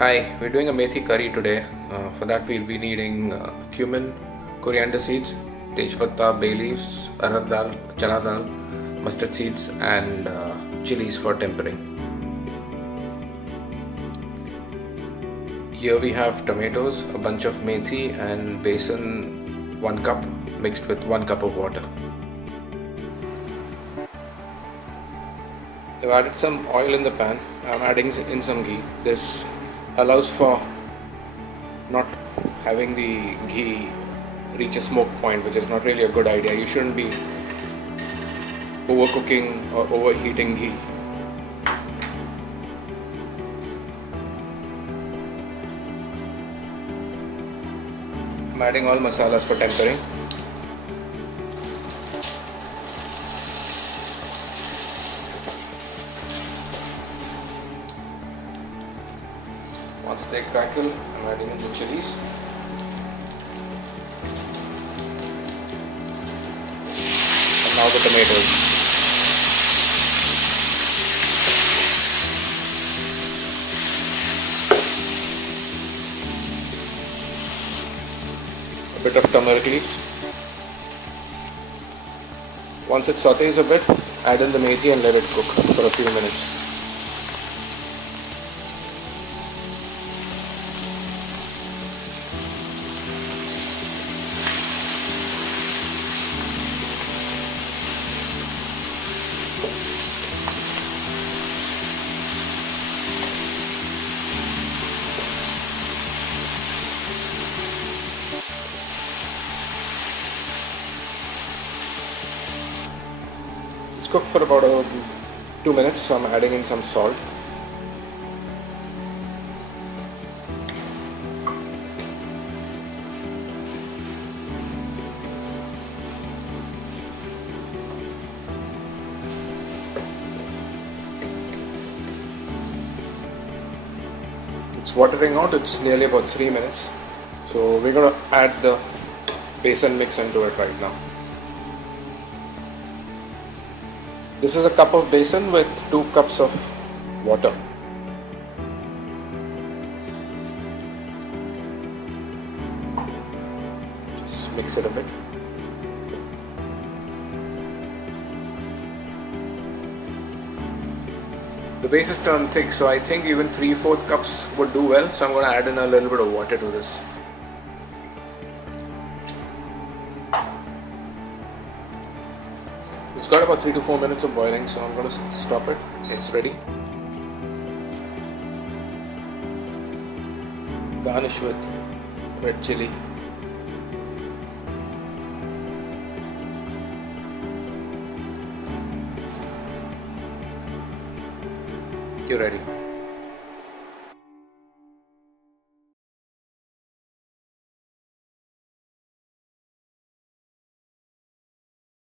Hi, we're doing a methi curry today. For that we'll be needing cumin, coriander seeds, tejpatta, bay leaves, arhar dal, chana dal, mustard seeds and chilies for tempering. Here we have tomatoes, a bunch of methi and besan 1 cup mixed with 1 cup of water. I've added some oil in the pan. I'm adding in some ghee. This allows for not having the ghee reach a smoke point, which is not really a good idea. You shouldn't be overcooking or overheating ghee. I'm adding all masalas for tempering. Once they crackle, I'm adding in the chilies. And now the tomatoes. A bit of turmeric leaves. Once it sautés a bit, add in the methi and let it cook for a few minutes. It's cooked for about 2 minutes, so I'm adding in some salt. It's watering out, it's nearly about 3 minutes. So we're going to add the besan mix into it right now. This is a cup of besan with 2 cups of water. Just mix it a bit. The base is turned thick, so I think even 3/4 cups would do well. So I'm going to add in a little bit of water to this. It's got about 3 to 4 minutes of boiling, so I'm going to stop it. It's ready. Garnish with red chili. You're ready.